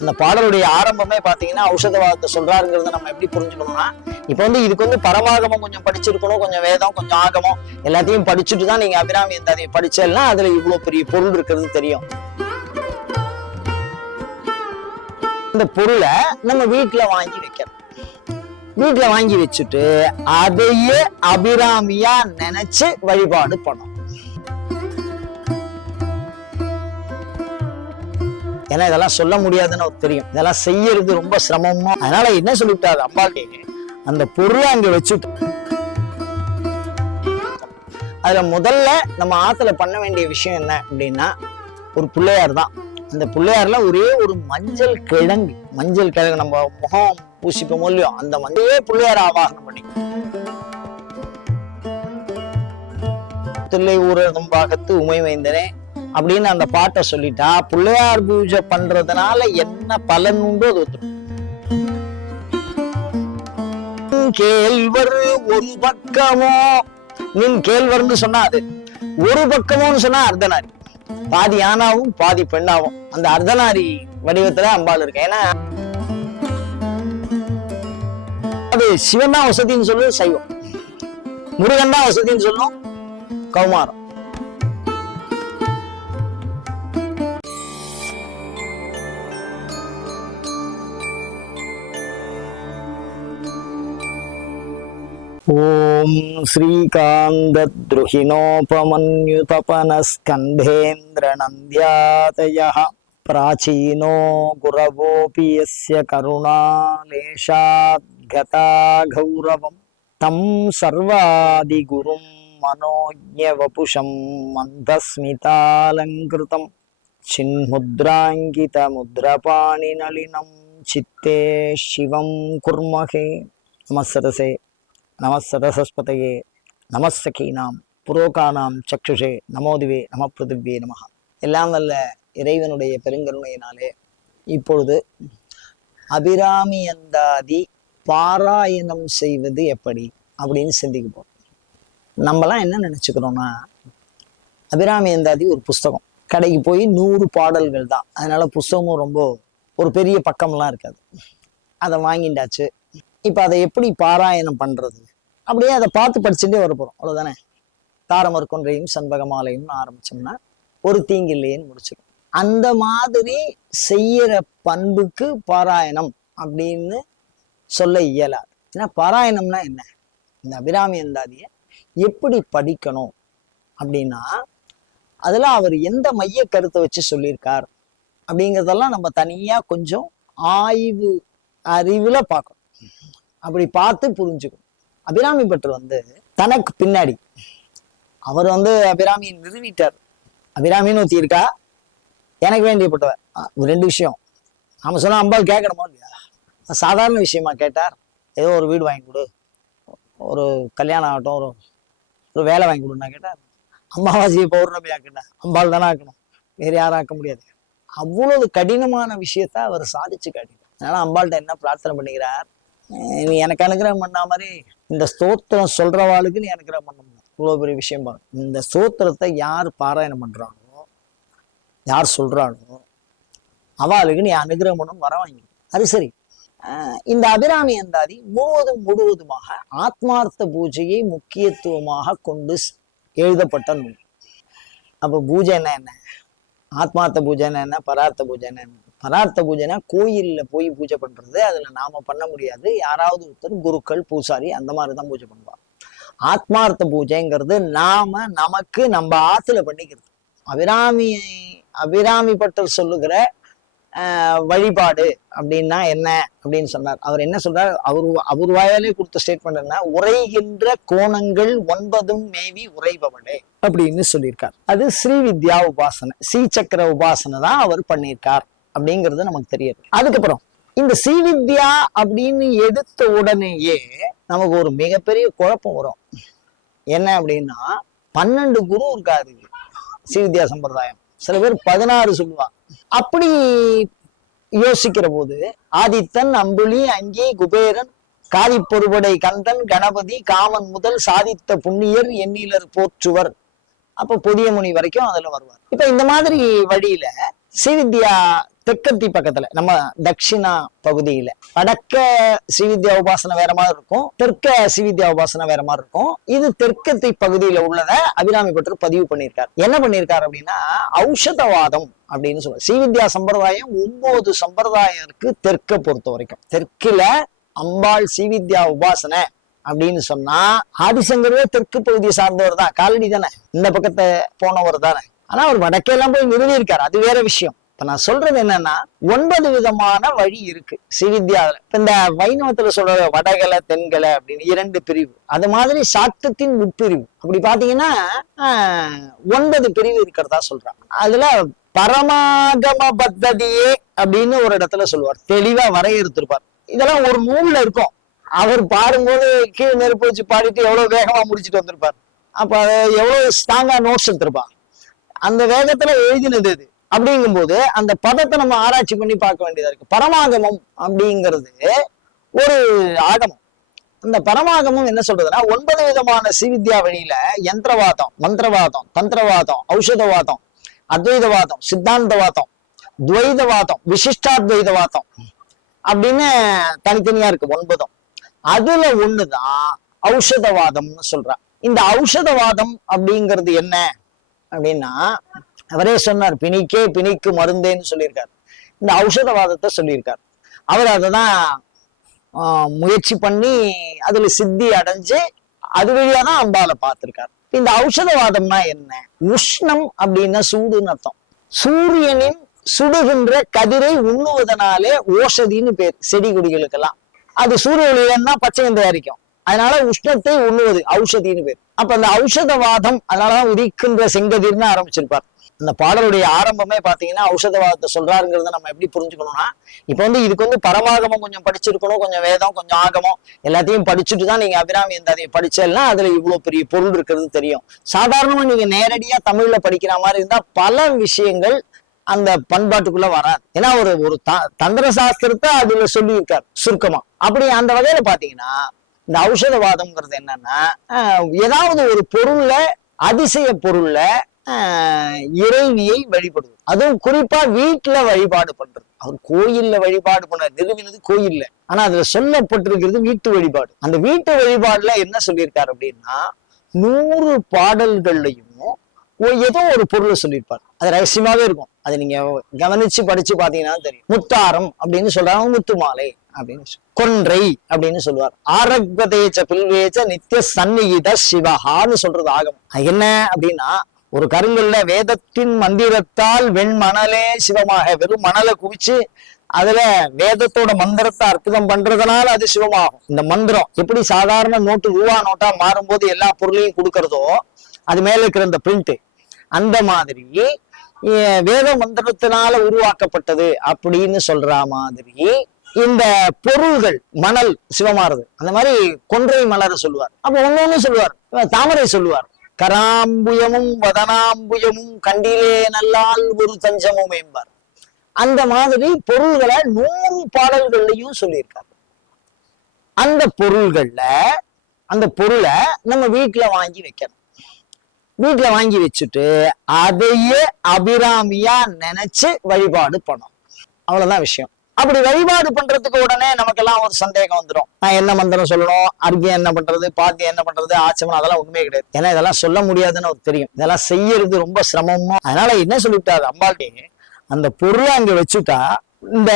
அந்த பாடலுடைய ஆரம்பமே பாத்தீங்கன்னா ஔஷதவாதத்தை சொல்றாருங்கிறத நம்ம எப்படி புரிஞ்சுக்கணும்னா, இப்ப இதுக்கு பரமாகமம் கொஞ்சம் படிச்சிருக்கணும், கொஞ்சம் வேதம், கொஞ்சம் ஆகமம் எல்லாத்தையும் படிச்சுட்டு தான் நீங்க அபிராமி அந்தாதியை படிச்சேன்னா அதுல இவ்வளவு பெரிய பொருள் இருக்கிறது தெரியும். இந்த பொருளை நம்ம வீட்டுல வாங்கி வைக்கிறோம். வீட்டுல வாங்கி வச்சுட்டு அதையே அபிராமியா நினைச்சு வழிபாடு பண்ணணும். ஏன்னா இதெல்லாம் சொல்ல முடியாதுன்னு தெரியும், இதெல்லாம் செய்யறது ரொம்ப சிரமமா. அதனால என்ன சொல்லிவிட்டாரு அம்பாட்டே, அந்த பொருளை அங்க வச்சுட்டு அதுல முதல்ல நம்ம ஆத்துல பண்ண வேண்டிய விஷயம் என்ன அப்படின்னா, ஒரு பிள்ளையார் தான். அந்த பிள்ளையார்ல ஒரே ஒரு மஞ்சள் கிழங்கு நம்ம முகம் பூசிப்போமோ இல்லையோ, அந்த மஞ்சளே பிள்ளையார் ஆவாகனம் பண்ணி தில்லை ஊரதும் பாகத்து உமை வைந்தனே அப்படின்னு அந்த பாட்டை சொல்லிட்டா, பிள்ளையார் பூஜை பண்றதுனால என்ன பலன் உண்டோ அது ஒத்துரும். கேழ்வர் ஒரு பக்கமோ, நின் கேழ்வர்னு சொன்னா அது ஒரு பக்கமோன்னு சொன்னா அர்த்தநாரி, பாதி ஆணாவும் பாதி பெண்ணாவும் அந்த அர்த்தநாரி வடிவத்துல அம்பாள் இருக்கு. ஏன்னா அது சிவன் தான் வசதின்னு சொல்லு சைவம், முருகன் தான் வசதின்னு சொல்லும் கௌமாரம். ஓம் ஸ்ரீகாந்தத்ருஹிணோபமன்யுதபனஸ்கந்தேந்திர நந்தியாதயः பிராச்சீனோ குரவோபி யஸ்ய கருணாலேஷாத் கதா கௌரவம் தம் சர்வாதிகுரும் மனோஜ்ஞவபுஷம் மந்தஸ்மிதாலங்கிருதம் சின்முத்ராங்கித முத்ரபாணிநளினம் சித்தே சிவம் குர்மஹே. நமஸ்ஸரசே நமஸ்ஸரஸ்வதயே நமஸ்ஸகீனாம் புரோகானாம் சக்ஷுஷே நமோதிவே நம பிருதிவ்யே நமஹ. எல்லாம் வல்ல இறைவனுடைய பெருங்கருணையினாலே இப்பொழுது அபிராமி அந்தாதி பாராயணம் செய்வது எப்படி அப்படின்னு சிந்திக்க போறோம். நம்மலாம் என்ன நினைச்சுக்கிறோம்னா, அபிராமி அந்தாதி ஒரு புஸ்தகம், கடைக்கு போய் 100 பாடல்கள் தான், அதனால புஸ்தகமும் ரொம்ப ஒரு பெரிய பக்கம்லாம் இருக்காது. அதை வாங்கிண்டாச்சு, இப்ப அதை எப்படி பாராயணம் பண்றது, அப்படியே அதை பார்த்து படிச்சுட்டே வர போறோம், அவ்வளவுதானே. தாரமற்கொன்றையும் சண்பகமாலையும் ஆரம்பிச்சோம்னா ஒரு தீங்கு இல்லையேன்னு முடிச்சிடும். அந்த மாதிரி செய்யற பண்புக்கு பாராயணம் அப்படின்னு சொல்ல இயலாது. ஏன்னா பாராயணம்னா என்ன, இந்த அபிராமி அந்தாதிய எப்படி படிக்கணும் அப்படின்னா, அதுல அவர் எந்த மைய கருத்தை வச்சு சொல்லியிருக்கார் அப்படிங்கிறதெல்லாம் நம்ம தனியா கொஞ்சம் ஆய்வு அறிவுல பார்க்கணும். அப்படி பார்த்து புரிஞ்சுக்கணும். அபிராமி பட்டர் தனக்கு பின்னாடி அவர் அபிராமியை நிறுவிட்டார். அபிராமின்னு ஊத்தி இருக்கா, எனக்கு வேண்டியப்பட்டவர். 2 விஷயம் நாம சொன்னா அம்பாள் கேட்கணுமோ இல்லையா, சாதாரண விஷயமா கேட்டார். ஏதோ ஒரு வீடு வாங்கி கொடு, ஒரு கல்யாணம் ஆகட்டும், ஒரு வேலை வாங்கி கொடுன்னா கேட்டார். அம்மாவாசியை பௌர்ணமியா கேட்டார், அம்பாள் தானே ஆக்கணும், வேற யாரும் ஆக்க முடியாது. அவ்வளவு கடினமான விஷயத்த அவர் சாதிச்சு காட்டினார். அதனால அம்பாள்கிட்ட என்ன பிரார்த்தனை பண்ணிக்கிறார், நீ எனக்கு அனுகிரகம் பண்ண மாதிரி இந்த ஸ்தோத்திரம் சொல்றவாளுக்கு நீ அனுகிரகம் பண்ண. இவ்வளவு பெரிய விஷயம் பாரு. இந்த ஸ்தோத்திரத்தை யார் பாராயணம் பண்றாங்களோ, யார் சொல்றாளோ அவளுக்கு நீ அனுகிரகம் பண்ணணும், வர வாங்கி. அது சரி. இந்த அபிராமி அந்தாதி முழுவதுமாக ஆத்மார்த்த பூஜையை முக்கியத்துவமாக கொண்டு எழுதப்பட்ட நூல். அப்ப பூஜை என்ன, ஆத்மார்த்த பூஜைன்னா என்ன, பரார்த்த பூஜைன்னா என்ன. பரார்த்த பூஜைனா கோயில்ல போய் பூஜை பண்றது, அதுல நாம பண்ண முடியாது, யாராவது ஒருத்தர் குருக்கள் பூசாரி அந்த மாதிரிதான் பூஜை பண்ணுவாங்க. ஆத்மார்த்த பூஜைங்கிறது நாம நமக்கு நம்ம ஆத்துல பண்ணிக்கிறது. அபிராமி பட்டர் சொல்லுகிற வழிபாடு அப்படின்னா என்ன அப்படின்னு சொன்னார். அவர் என்ன சொல்றார், அவர் வாயாலே கொடுத்த ஸ்டேட்மெண்ட் என்ன, உரைகின்ற கோணங்கள் 9 மேவி உரைபவனே அப்படின்னு சொல்லியிருக்கார். அது ஸ்ரீவித்யா உபாசனை, ஸ்ரீசக்கர உபாசனை தான் அவர் பண்ணியிருக்கார் அப்படிங்கிறது நமக்கு தெரியாது. அதுக்கப்புறம் இந்த ஸ்ரீவித்யா அப்படின்னு எடுத்த உடனேயே நமக்கு ஒரு மிகப்பெரிய குழப்பம் வரும். என்ன அப்படின்னா, 12 குரு இருக்காது ஸ்ரீவித்யா சம்பிரதாயம். சில பேர் 16 சொல்லுவாங்க. அப்படி யோசிக்கிற போது ஆதித்தன், அம்புலி, அங்கி, குபேரன், காதி பொறுபடை கந்தன், கணபதி, காமன் முதல் சாதித்த புண்ணியர் எண்ணிலர் போற்றுவர், அப்ப புதிய முனி வரைக்கும் அதுல வருவார். இப்ப இந்த மாதிரி வழியில ஸ்ரீவித்யா தெற்கத்தி பக்கத்துல நம்ம தட்சிணா பகுதியில வடக்க ஸ்ரீவித்யா உபாசனை வேற மாதிரி இருக்கும், தெற்க ஸ்ரீவித்யா உபாசனை வேற மாதிரி இருக்கும். இது தெற்கத்தி பகுதியில உள்ளத அபிராமி பட்டர் பதிவு பண்ணியிருக்காரு. என்ன பண்ணியிருக்காரு அப்படின்னா ஔஷதவாதம் அப்படின்னு சொல்லுவாங்க. ஸ்ரீவித்யா சம்பிரதாயம் 9 சம்பிரதாயம் இருக்கு தெற்க பொறுத்த வரைக்கும். தெற்குல அம்பாள் ஸ்ரீவித்யா உபாசனை அப்படின்னு சொன்னா ஆதிசங்கரே தெற்கு பகுதியை சார்ந்தவர் தான், காலடி தானே, இந்த பக்கத்தை போனவர் தானே. ஆனா அவர் வடக்கெல்லாம் போய் நிறுவி இருக்காரு, அது வேற விஷயம். இப்ப நான் சொல்றது என்னன்னா 9 விதமான வழி இருக்கு ஸ்ரீவித்யாவில். இந்த வைணவத்துல சொல்ற வடகலை தென்கலை அப்படின்னு 2 பிரிவு, அது மாதிரி சாக்தத்தின் உட்பிரிவு அப்படி பாத்தீங்கன்னா 9 பிரிவு இருக்கிறதா சொல்றாங்க. அதுல பரமாகம பத்ததியே அப்படின்னு ஒரு இடத்துல சொல்லுவார், தெளிவா வரையறுத்திருப்பார். இதெல்லாம் ஒரு நூல்ல இருக்கும். அவர் பாடும்போது கீழே நெருப்பு வச்சு பாடிட்டு எவ்வளவு வேகமா முடிச்சுட்டு வந்திருப்பார். அப்ப எவ்வளவு ஸ்ட்ராங்கா நோட்ஸ் எடுத்திருப்பார். அந்த வேகத்துல எழுதினது இது. அப்படிங்கும்போது அந்த பதத்தை நம்ம ஆராய்ச்சி பண்ணி பார்க்க வேண்டியதா இருக்கு. பரமாகமம் அப்படிங்கிறது ஒரு ஆகமம். அந்த பரமாகமம் என்ன சொல்றதுன்னா 9 விதமான ஸ்ரீவித்யா வழியில யந்திரவாதம், மந்திரவாதம், தந்திரவாதம், ஔஷதவாதம், அத்வைதவாதம், சித்தாந்தவாதம், துவைதவாதம், விசிஷ்டாத்வைதவாதம் அப்படின்னு தனித்தனியா இருக்கு 9. அதுல ஒண்ணுதான் ஔஷதவாதம்னு சொல்றான். இந்த ஔஷதவாதம் அப்படிங்கிறது என்ன அப்படின்னா அவரே சொன்னார், பிணிக்கே பிணிக்கு மருந்தேன்னு சொல்லியிருக்காரு. இந்த ஔஷதவாதத்தை சொல்லியிருக்காரு. அவர் அததான் முயற்சி பண்ணி அதுல சித்தி அடைஞ்சு அது வழியாதான் அம்பாலை பார்த்திருக்காரு. இந்த ஔஷதவாதம்னா என்ன? உஷ்ணம் அப்படின்னா சூடுன்னு அர்த்தம். சூரியனின் சுடுகின்ற கதிரை உண்ணுவதனாலே ஓஷதின்னு பேர் செடி கொடிகளுக்கெல்லாம். அது சூரிய ஒளியன்னா பச்சையம் தயாரிக்கும், அதனால உஷ்ணத்தை உண்ணுவது ஔஷதின்னு பேர். அப்ப அந்த ஔஷதவாதம் அதனாலதான் உதிக்கின்ற செங்கதிர்னு ஆரம்பிச்சிருப்பார். அந்த பாடலுடைய ஆரம்பமே பாத்தீங்கன்னா ஔஷதவாதத்தை சொல்றாருங்கிறத நம்ம எப்படி புரிஞ்சுக்கணும்னா, இப்ப இதுக்கு பரமாகமம் கொஞ்சம் படிச்சிருக்கணும், கொஞ்சம் வேதம், கொஞ்சம் ஆகமம் எல்லாத்தையும் படிச்சுட்டு தான் நீங்க அபிராமி எந்த அதையும் படிச்சேன்னா அதுல இவ்வளவு பெரிய பொருள் இருக்கிறது தெரியும். சாதாரணமா நீங்க நேரடியா தமிழ்ல படிக்கிற மாதிரி இருந்தா பல விஷயங்கள் அந்த பண்பாட்டுக்குள்ள வராது. ஏன்னா ஒரு தந்திர சாஸ்திரத்தை அதுல சொல்லியிருக்காரு சுருக்கமா. அப்படி அந்த வகையில பாத்தீங்கன்னா இந்த ஔஷதவாதம்ங்கிறது என்னன்னா ஏதாவது ஒரு பொருள்ல, அதிசய பொருள்ல இறைவியை வழிபடுவது. அதுவும் குறிப்பா வீட்டுல வழிபாடு பண்றது. அவர் கோயில்ல வழிபாடு பண்ண நிறுவினது கோயில்ல, ஆனா அதுல சொல்லப்பட்டிருக்கிறது வீட்டு வழிபாடு. அந்த வீட்டு வழிபாடுல என்ன சொல்லியிருக்காரு அப்படின்னா 100 பாடல்கள்லையும் ஏதோ ஒரு பொருளை சொல்லியிருப்பார். அது ரகசியமாவே இருக்கும். அதை நீங்க கவனிச்சு படிச்சு பாத்தீங்கன்னா தெரியும். முத்தாரம் அப்படின்னு சொல்றாங்க, முத்து மாலை அப்படின்னு கொன்றை அப்படின்னு சொல்லுவார். ஆரக்வதேச்ச பில்வேச்ச நித்திய சந்நிகித சிவஹான்னு சொல்றது ஆகமம். என்ன அப்படின்னா ஒரு கருங்கல்ல வேதத்தின் மந்திரத்தால் வெண்மணலே சிவமாக, வெறும் மணலை குவிச்சு அதுல வேதத்தோட மந்திரத்தை அற்புதம் பண்றதுனால அது சிவமாகும். இந்த மந்திரம் எப்படி சாதாரண நோட்டு ரூபா நோட்டா மாறும்போது எல்லா பொருளையும் கொடுக்கறதோ அது மேல இருக்கிற இந்த பிரிண்ட், அந்த மாதிரி வேத மந்திரத்தினால உருவாக்கப்பட்டது அப்படின்னு சொல்ற மாதிரி இந்த பொருள்கள் மணல் சிவமாறுது. அந்த மாதிரி கொன்றை மலரை சொல்லுவார். அப்ப ஒன்னொன்னு சொல்லுவார், தாமரை சொல்லுவார், கராம்புயமும் வதனாம்புயமும் கண்டிலே நல்லால் ஒரு தஞ்சமும் என்பார். அந்த மாதிரி பொருள்களை 100 பாடல்கள்லையும் சொல்லியிருக்காரு. அந்த பொருள்கள்ல அந்த பொருளை நம்ம வீட்டுல வாங்கி வைக்கணும். வீட்டுல வாங்கி வச்சுட்டு அதையே அபிராமியா நினைச்சு வழிபாடு பண்ணணும். அவ்வளவுதான் விஷயம். அப்படி வழிபாடு பண்றதுக்கு உடனே நமக்கெல்லாம் ஒரு சந்தேகம் வந்துடும். நான் என்ன மந்திரம் சொல்லணும், அர்க்கியம் என்ன பண்றது, பாத்தியம் என்ன பண்றது, ஆச்சமனம், அதெல்லாம் உண்மையே கிடையாது. ஏன்னா இதெல்லாம் சொல்ல முடியாதுன்னு அவருக்கு தெரியும். இதெல்லாம் செய்யறது ரொம்ப சிரமமும். அதனால என்ன சொல்லிவிட்டாரு அம்பாள்டே, அந்த பொருளை அங்க வச்சுட்டா இந்த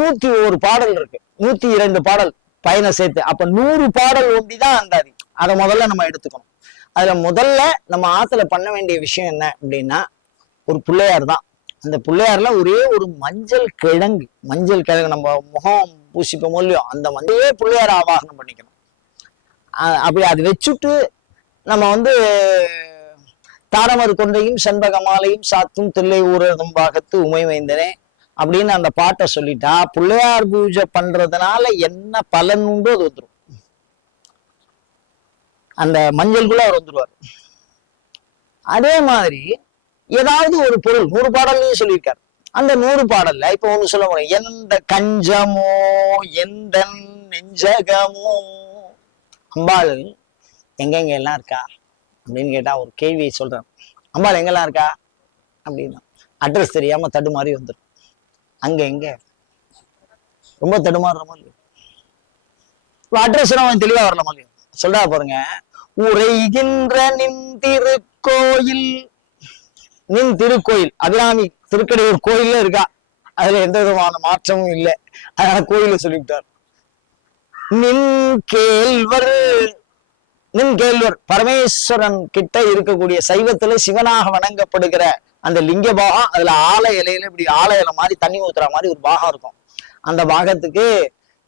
101 பாடல் இருக்கு, 102 பாடல் பயணம் சேர்த்து, அப்ப 100 பாடல் ஒண்டிதான் அந்த அதை முதல்ல நம்ம எடுத்துக்கணும். அதுல முதல்ல நம்ம ஆத்துல பண்ண வேண்டிய விஷயம் என்ன அப்படின்னா ஒரு பிள்ளையார் தான். அந்த பிள்ளையார்ல ஒரே ஒரு மஞ்சள் கிழங்கு நம்ம முகம் பூசிப்போமோ இல்லையோ அந்த மஞ்சளே பிள்ளையார் ஆவாகனம் பண்ணிக்கணும். அப்படி அது வச்சுட்டு நம்ம தாரமரு கொன்றையும் செண்பக மாலையும் சாத்தும் தில்லை ஊரதும் பாகத்து உமை வைந்தனே அப்படின்னு அந்த பாட்டை சொல்லிட்டா பிள்ளையார் பூஜை பண்றதுனால என்ன பலன் உண்டோ அது வந்துடும். அந்த மஞ்சளுக்குள்ள அவர் வந்துருவார். அதே மாதிரி ஏதாவது ஒரு பொருள் 100 பாடல்லையும் சொல்லியிருக்காரு. அந்த 100 பாடல்ல இப்ப ஒண்ணு சொல்ல முடியும், எந்த கஞ்சமோ எந்த நெஞ்சகமோ. அம்பாள் எங்கெங்க எல்லாம் இருக்கா அப்படின்னு கேட்டா ஒரு கேள்வியை சொல்றேன். அம்பாள் எங்கெல்லாம் இருக்கா அப்படின்னா அட்ரஸ் தெரியாம தடுமாறி வந்துடும். அங்க எங்க ரொம்ப தடுமாறுற மாதிரி அட்ரஸ் அவன் தெளிவா வரல மாதிரி சொல்றா பாருங்க. உரைகின்ற நின் திருக்கோயில், நின் திருக்கோயில் அபிராமி திருக்கடையூர் கோயில்ல இருக்கா, அதுல எந்த விதமான மாற்றமும் இல்லை, அதனால கோயில சொல்லிவிட்டார். நின் கேள்வர், நின் கேள்வர் பரமேஸ்வரன் கிட்ட இருக்கக்கூடிய சைவத்துல சிவனாக வணங்கப்படுகிற அந்த லிங்க பாகம், அதுல ஆலை இலையில இப்படி ஆலை இலை மாதிரி தண்ணி ஊத்துற மாதிரி ஒரு பாகம் இருக்கும். அந்த பாகத்துக்கு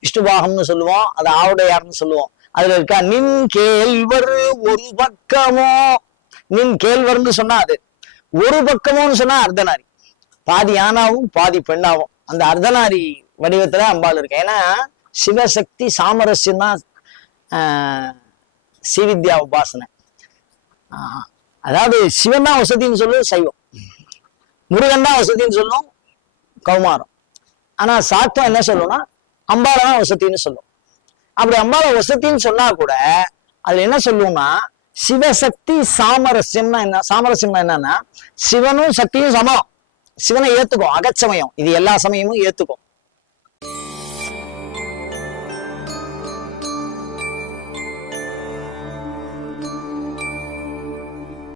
விஷ்ணு பாகம்னு சொல்லுவோம், அது ஆவுடையார்னு சொல்லுவோம். அதுல இருக்கா நின் கேள்வர் ஒரு பக்கமோ, நின் கேள்வர்னு சொன்னா அது ஒரு பக்கமோன்னு சொன்னா அர்த்தநாரி, பாதி ஆணாவும் பாதி பெண்ணாவும் அந்த அர்த்தநாரி வடிவத்துல அம்பாள் இருக்கு. ஏன்னா சிவசக்தி சாமரஸ்யம் தான் ஸ்ரீவித்யா உபாசனை. அதாவது சிவன் தான் வசதின்னு சொல்லும் சைவம், முருகன் தான் வசதின்னு சொல்லும் கௌமாரம். ஆனா சாத்தம் என்ன சொல்லும்னா அம்பாள தான் வசதின்னு சொல்லும். அப்படி அம்பாள வசதின்னு சொன்னா கூட அதுல என்ன சொல்லுவோம்னா சிவசக்தி சாமரஸ்யம்னா என்ன, சாமரஸ்யம்னா என்னன்னா சிவனும் சக்தியும் சமம், சிவனை ஏத்துக்கும் அகச்சமயம், இது எல்லா சமயமும் ஏத்துக்கும்.